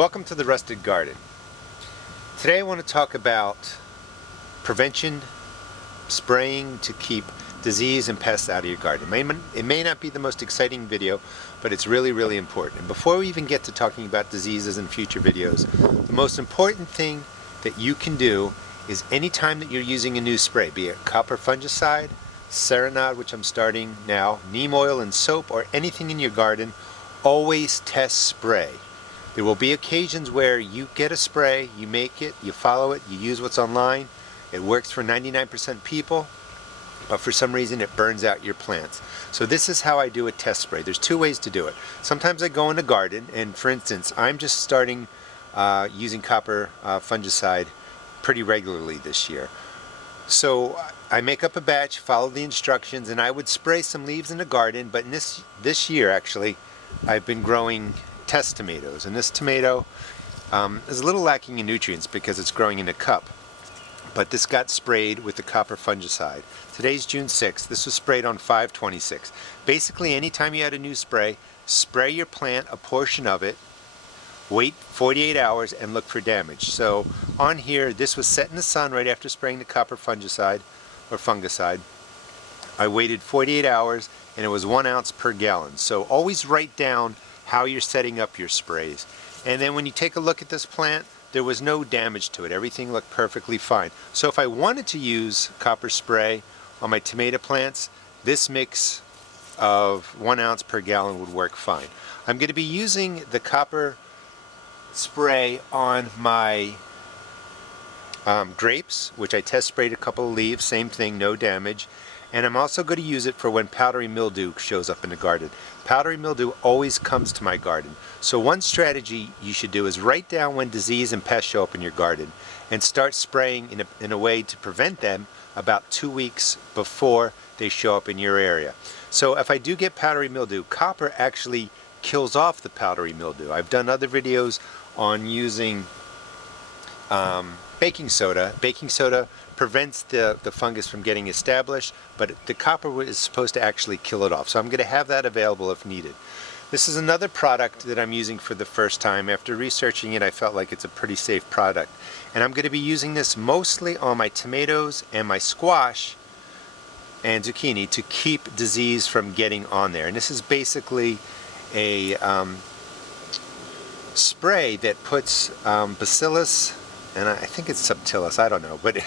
Welcome to the Rusted Garden. Today I want to talk about prevention, spraying to keep disease and pests out of your garden. It may not be the most exciting video, but it's really important. And before we even get to talking about diseases in future videos, the most important thing that you can do is anytime that you're using a new spray, be it copper fungicide, Serenade, which I'm starting now, Neem Oil and soap, or anything in your garden, always test spray. There will be occasions where you get a spray, you make it, you follow it, you use what's online, it works for 99% people, but for some reason it burns out your plants. So this is how I do a test spray. There's two ways to do it. Sometimes I go in the garden, and for instance, I'm just starting using copper fungicide pretty regularly this year. So I make up a batch, follow the instructions, and I would spray some leaves in the garden, but in this year actually, I've been growing test tomatoes, and this tomato is a little lacking in nutrients because it's growing in a cup. But this got sprayed with the copper fungicide. Today's June 6th. This was sprayed on 5/26. Basically, anytime you add a new spray, spray your plant, a portion of it, wait 48 hours and look for damage. So on here, this was set in the sun right after spraying the copper fungicide or fungicide. I waited 48 hours and it was 1 ounce per gallon. So always write down how you're setting up your sprays. And then when you take a look at this plant, there was no damage to it. Everything looked perfectly fine. So if I wanted to use copper spray on my tomato plants, this mix of 1 ounce per gallon would work fine. I'm going to be using the copper spray on my grapes, which I test sprayed a couple of leaves, same thing, no damage. And I'm also going to use it for when powdery mildew shows up in the garden. Powdery mildew always comes to my garden. So one strategy you should do is write down when disease and pests show up in your garden and start spraying in a way to prevent them about 2 weeks before they show up in your area. So if I do get powdery mildew, copper actually kills off the powdery mildew. I've done other videos on using baking soda. Baking soda prevents the fungus from getting established, but the copper is supposed to actually kill it off. So I'm going to have that available if needed. This is another product that I'm using for the first time. After researching it, I felt like it's a pretty safe product. And I'm going to be using this mostly on my tomatoes and my squash and zucchini to keep disease from getting on there. And this is basically a spray that puts bacillus, and I think it's subtilis, I don't know, but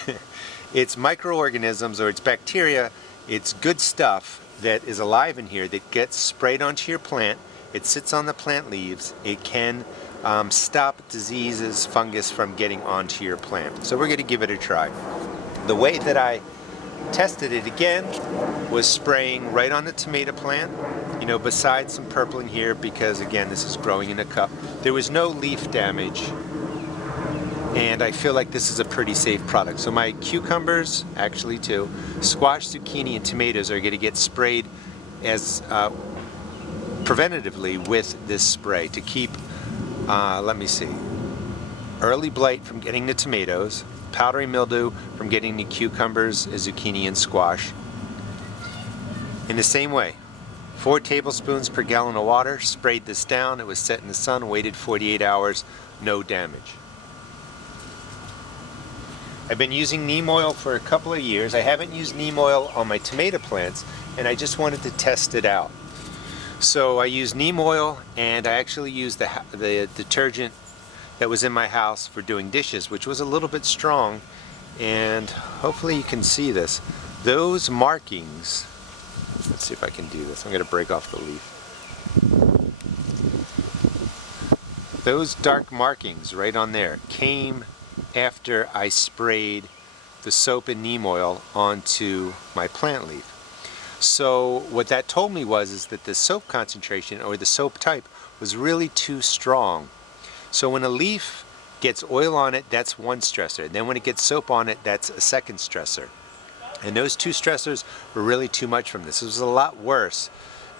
it's microorganisms or it's bacteria, it's good stuff that is alive in here that gets sprayed onto your plant. It sits on the plant leaves. It can stop diseases, fungus from getting onto your plant. So we're going to give it a try. The way that I tested it again was spraying right on the tomato plant, you know, besides some purple in here because again this is growing in a cup. There was no leaf damage, and I feel like this is a pretty safe product. So my cucumbers, actually too, squash, zucchini, and tomatoes are going to get sprayed as preventatively with this spray to keep, let me see, early blight from getting the tomatoes, powdery mildew from getting the cucumbers, zucchini, and squash. In the same way, 4 tablespoons per gallon of water, sprayed this down, it was set in the sun, waited 48 hours, no damage. I've been using neem oil for a couple of years. I haven't used neem oil on my tomato plants, and I just wanted to test it out. So I used neem oil, and I actually used the detergent that was in my house for doing dishes, which was a little bit strong, and hopefully you can see this. Those markings, let's see if I can do this. I'm going to break off the leaf. Those dark markings right on there came after I sprayed the soap and neem oil onto my plant leaf. So what that told me is that the soap concentration or the soap type was really too strong. So when a leaf gets oil on it, that's one stressor. Then when it gets soap on it, that's a second stressor. And those two stressors were really too much from this. It was a lot worse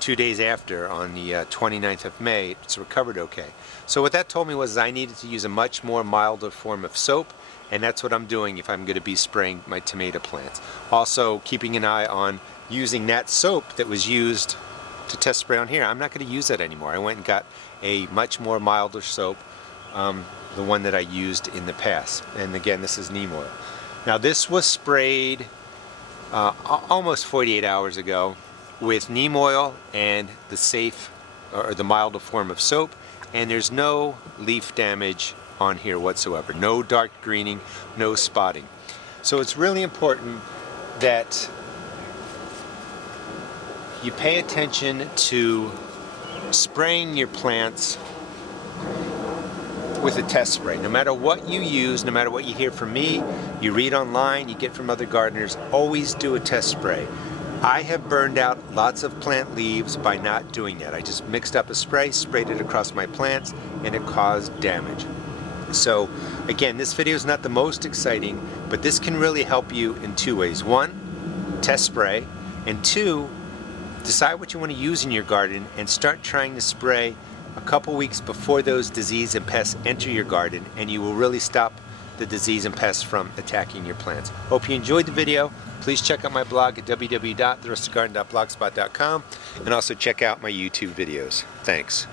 2 days after, on the 29th of May. It's recovered okay. So what that told me was I needed to use a much more milder form of soap, and that's what I'm doing if I'm going to be spraying my tomato plants. Also keeping an eye on using that soap that was used to test spray on here. I'm not going to use that anymore. I went and got a much more milder soap the one that I used in the past. And again, this is neem oil. Now this was sprayed almost 48 hours ago with neem oil and the safe or the milder form of soap, and there's no leaf damage on here whatsoever. No dark greening, no spotting. So it's really important that you pay attention to spraying your plants with a test spray. No matter what you use, no matter what you hear from me, you read online, you get from other gardeners, always do a test spray. I have burned out lots of plant leaves by not doing that. I just mixed up a spray, sprayed it across my plants, and it caused damage. So again, this video is not the most exciting, but this can really help you in two ways. One, test spray, and two, decide what you want to use in your garden and start trying to spray a couple weeks before those disease and pests enter your garden, and you will really stop the disease and pests from attacking your plants. Hope you enjoyed the video. Please check out my blog at www.therustedgarden.blogspot.com and also check out my YouTube videos. Thanks.